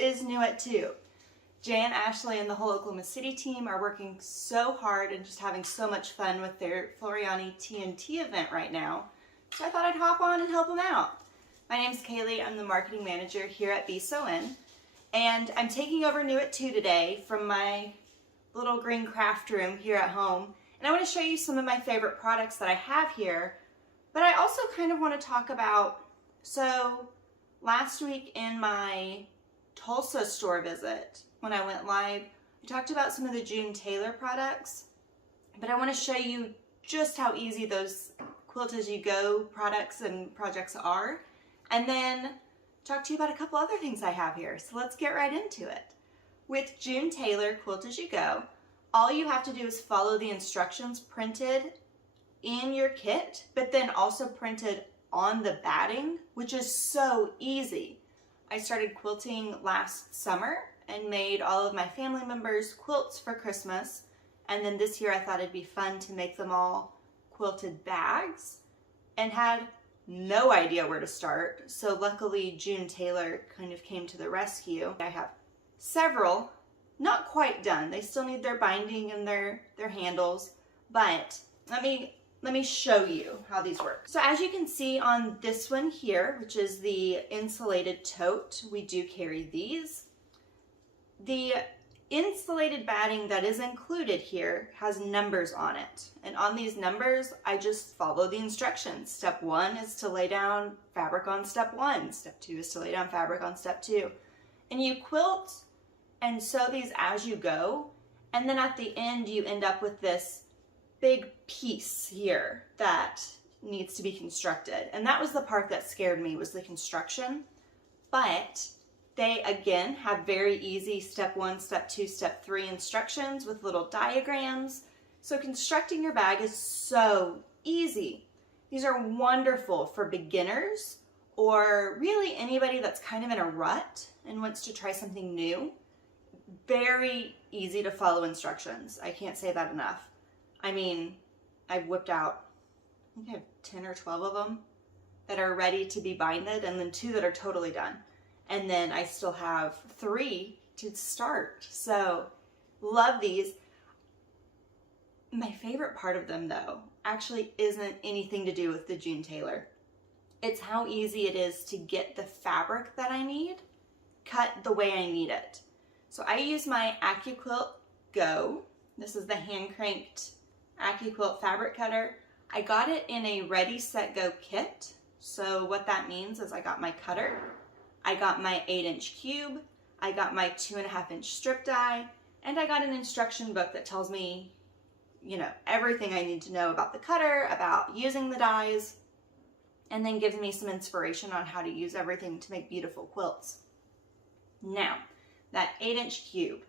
is New at 2. Jay and Ashley and the whole Oklahoma City team are working so hard and just having so much fun with their Embroidery TNT event right now. So I thought I'd hop on and help them out. My name's Kaylee, I'm the marketing manager here at BSON, and I'm taking over New at 2 today from my little green craft room here at home. And I want to show you some of my favorite products that I have here, but I also kind of want to talk about, so last week in my Tulsa store visit, when I went live, I talked about some of the June Taylor products, but I want to show you just how easy those Quilt As You Go products and projects are, and then talk to you about a couple other things I have here. So let's get right into it. With June Taylor Quilt As You Go, all you have to do is follow the instructions printed in your kit, but then also printed on the batting, which is so easy. I started quilting last summer and made all of my family members quilts for Christmas. And then this year I thought it'd be fun to make them all quilted bags, and had no idea where to start. So luckily June Taylor kind of came to the rescue. I have several, not quite done. They still need their binding and their handles, but let me show you how these work. So as you can see on this one here, which is the insulated tote, we do carry these. The insulated batting that is included here has numbers on it. And on these numbers, I just follow the instructions. Step 1 is to lay down fabric on step 1. Step 2 is to lay down fabric on step 2. And you quilt and sew these as you go. And then at the end, you end up with this big piece here that needs to be constructed. And that was the part that scared me, was the construction. But they, again, have very easy step 1, step 2, step 3 instructions with little diagrams. So constructing your bag is so easy. These are wonderful for beginners or really anybody that's kind of in a rut and wants to try something new. Very easy to follow instructions. I can't say that enough. I mean, I've whipped out, I think I have 10 or 12 of them that are ready to be binded, and then 2 that are totally done. And then I still have 3 to start. So love these. My favorite part of them though, actually isn't anything to do with the June Taylor. It's how easy it is to get the fabric that I need cut the way I need it. So I use my AccuQuilt Go. This is the hand cranked AccuQuilt fabric cutter. I got it in a Ready, Set, Go kit. So what that means is I got my cutter, I got my 8-inch cube, I got my 2.5-inch strip die, and I got an instruction book that tells me, you know, everything I need to know about the cutter, about using the dies, and then gives me some inspiration on how to use everything to make beautiful quilts. Now, that 8-inch cube,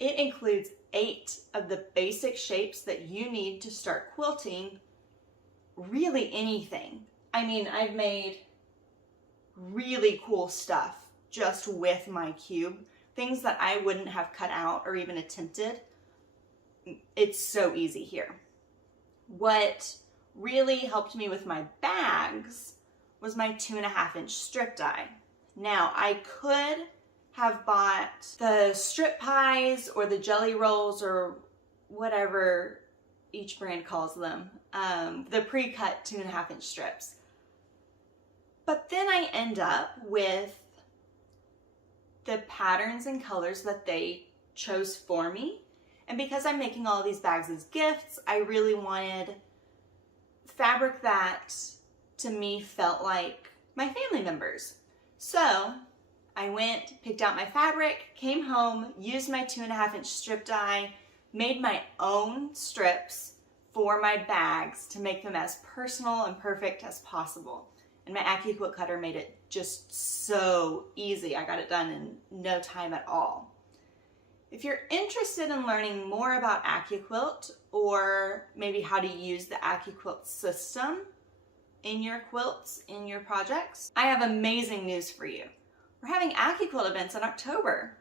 it includes 8 of the basic shapes that you need to start quilting really anything. I mean, I've made really cool stuff just with my cube, things that I wouldn't have cut out or even attempted. It's so easy here. What really helped me with my bags was my 2.5-inch strip die. Now, I could have bought the strip pies or the jelly rolls or whatever each brand calls them, the pre-cut 2.5-inch strips. But then I end up with the patterns and colors that they chose for me. And because I'm making all these bags as gifts, I really wanted fabric that to me felt like my family members. So I went, picked out my fabric, came home, used my 2.5-inch strip die, made my own strips for my bags to make them as personal and perfect as possible. And my AccuQuilt cutter made it just so easy. I got it done in no time at all. If you're interested in learning more about AccuQuilt, or maybe how to use the AccuQuilt system in your quilts, in your projects, I have amazing news for you. We're having AccuQuilt events in October.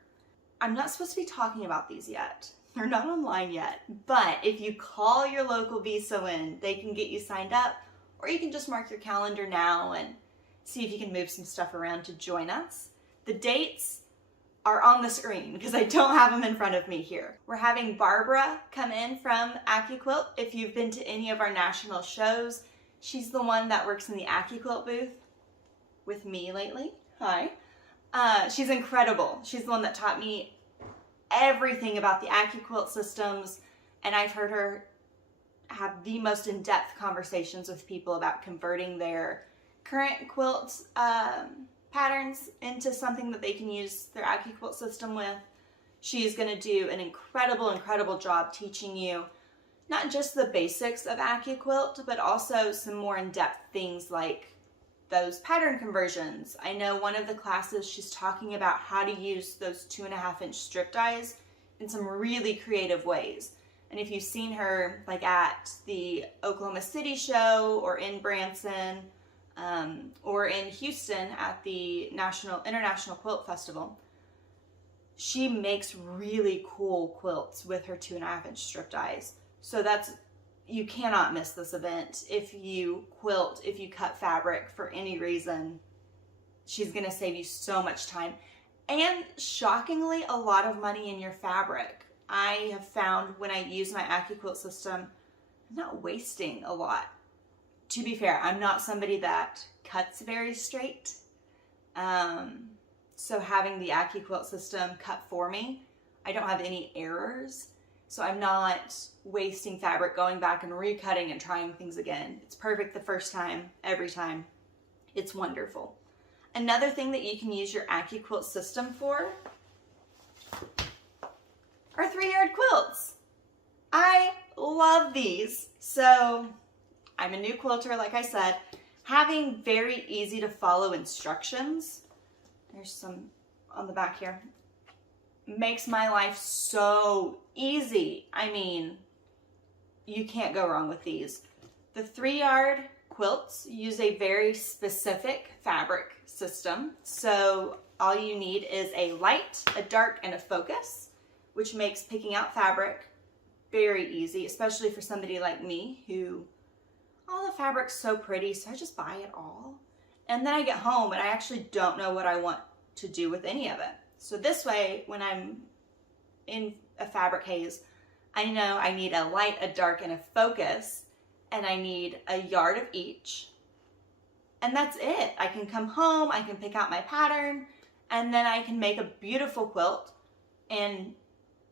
I'm not supposed to be talking about these yet. They're not online yet, but if you call your local BSON, they can get you signed up, or you can just mark your calendar now and see if you can move some stuff around to join us. The dates are on the screen because I don't have them in front of me here. We're having Barbara come in from AccuQuilt. If you've been to any of our national shows, she's the one that works in the AccuQuilt booth with me lately. Hi. She's incredible. She's the one that taught me everything about the AccuQuilt systems, and I've heard her have the most in-depth conversations with people about converting their current quilt patterns into something that they can use their AccuQuilt system with. She's going to do an incredible job teaching you not just the basics of AccuQuilt, but also some more in-depth things like those pattern conversions. I know one of the classes she's talking about how to use those 2.5-inch strip dies in some really creative ways. And if you've seen her like at the Oklahoma City show or in Branson or in Houston at the International Quilt Festival, she makes really cool quilts with her 2.5-inch strip dies. So you cannot miss this event. If you quilt, if you cut fabric for any reason, she's gonna save you so much time and shockingly a lot of money in your fabric. I have found when I use my AccuQuilt system, I'm not wasting a lot. To be fair, I'm not somebody that cuts very straight. So having the AccuQuilt system cut for me, I don't have any errors. So I'm not wasting fabric, going back and recutting and trying things again. It's perfect the first time, every time. It's wonderful. Another thing that you can use your AccuQuilt system for are 3-yard quilts. I love these. So I'm a new quilter, like I said. Having very easy to follow instructions, there's some on the back here, makes my life so easy. I mean, you can't go wrong with these. The 3-yard quilts use a very specific fabric system. So all you need is a light, a dark, and a focus, which makes picking out fabric very easy, especially for somebody like me who, all the fabric's so pretty, so I just buy it all. And then I get home and I actually don't know what I want to do with any of it. So this way, when I'm in a fabric haze, I know I need a light, a dark, and a focus, and I need a yard of each. And that's it. I can come home, I can pick out my pattern, and then I can make a beautiful quilt in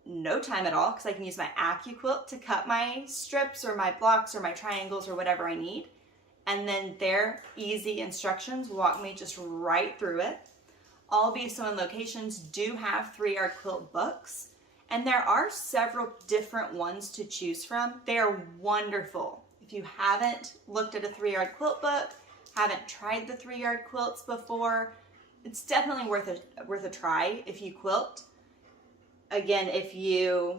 no time at all, because I can use my AccuQuilt to cut my strips or my blocks or my triangles or whatever I need. And then their easy instructions walk me just right through it. All B-Sewn locations do have 3-yard quilt books, and there are several different ones to choose from. They are wonderful. If you haven't looked at a 3-yard quilt book, haven't tried the 3-yard quilts before, it's definitely worth a try if you quilt. Again, if you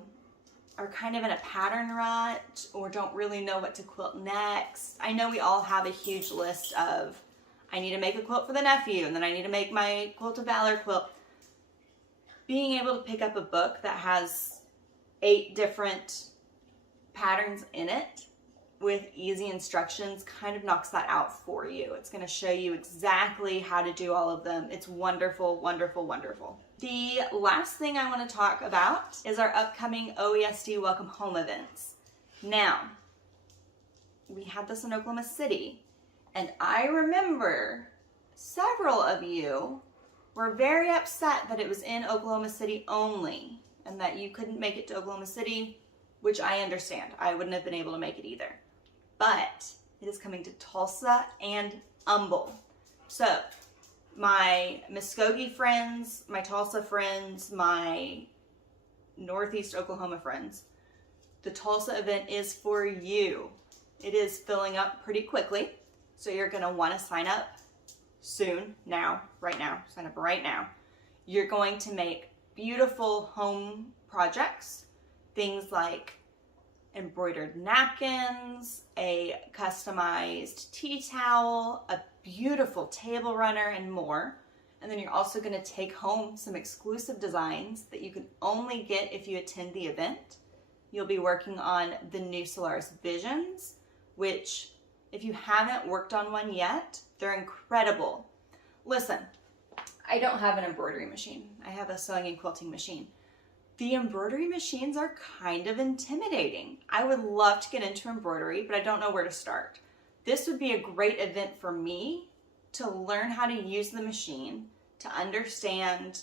are kind of in a pattern rut or don't really know what to quilt next, I know we all have a huge list of, I need to make a quilt for the nephew, and then I need to make my Quilt of Valor quilt. Being able to pick up a book that has 8 different patterns in it with easy instructions kind of knocks that out for you. It's going to show you exactly how to do all of them. It's wonderful, wonderful, wonderful. The last thing I want to talk about is our upcoming OESD Welcome Home events. Now, we had this in Oklahoma City, and I remember several of you were very upset that it was in Oklahoma City only and that you couldn't make it to Oklahoma City, which I understand. I wouldn't have been able to make it either. But it is coming to Tulsa and Humble. So my Muskogee friends, my Tulsa friends, my Northeast Oklahoma friends, the Tulsa event is for you. It is filling up pretty quickly. So you're going to want to sign up soon, now, right now. Sign up right now. You're going to make beautiful home projects, things like embroidered napkins, a customized tea towel, a beautiful table runner, and more. And then you're also going to take home some exclusive designs that you can only get if you attend the event. You'll be working on the new Solaris Visions, which, if you haven't worked on one yet, they're incredible. Listen, I don't have an embroidery machine. I have a sewing and quilting machine. The embroidery machines are kind of intimidating. I would love to get into embroidery, but I don't know where to start. This would be a great event for me to learn how to use the machine, to understand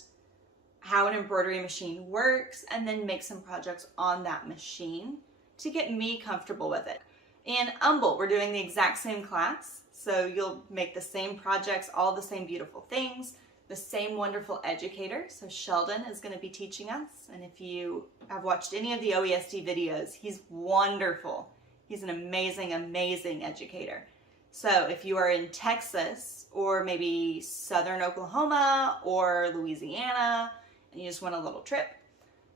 how an embroidery machine works, and then make some projects on that machine to get me comfortable with it. In Humble, we're doing the exact same class, so you'll make the same projects, all the same beautiful things, the same wonderful educator. So Sheldon is going to be teaching us, and if you have watched any of the OESD videos, he's wonderful. He's an amazing, amazing educator. So if you are in Texas or maybe Southern Oklahoma or Louisiana and you just want a little trip,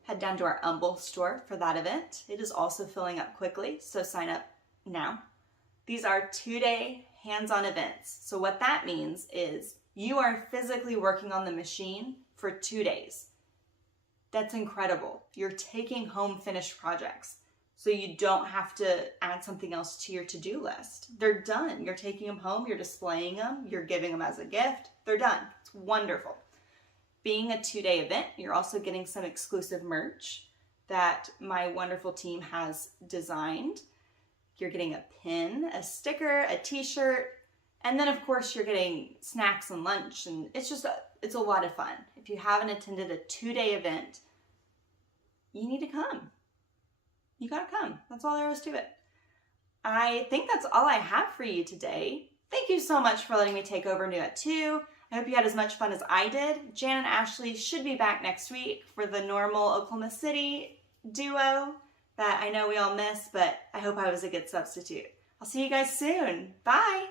head down to our Humble store for that event. It is also filling up quickly, so sign up now. These are 2-day hands-on events. So what that means is you are physically working on the machine for 2 days. That's incredible. You're taking home finished projects, so you don't have to add something else to your to-do list. They're done. You're taking them home, you're displaying them, you're giving them as a gift. They're done. It's wonderful. Being a 2-day event, you're also getting some exclusive merch that my wonderful team has designed. You're getting a pin, a sticker, a t-shirt, and then of course you're getting snacks and lunch, and it's a lot of fun. If you haven't attended a 2-day event, you need to come. You gotta come. That's all there is to it. I think that's all I have for you today. Thank you so much for letting me take over New at 2. I hope you had as much fun as I did. Jan and Ashley should be back next week for the normal Oklahoma City duo that I know we all miss, but I hope I was a good substitute. I'll see you guys soon. Bye.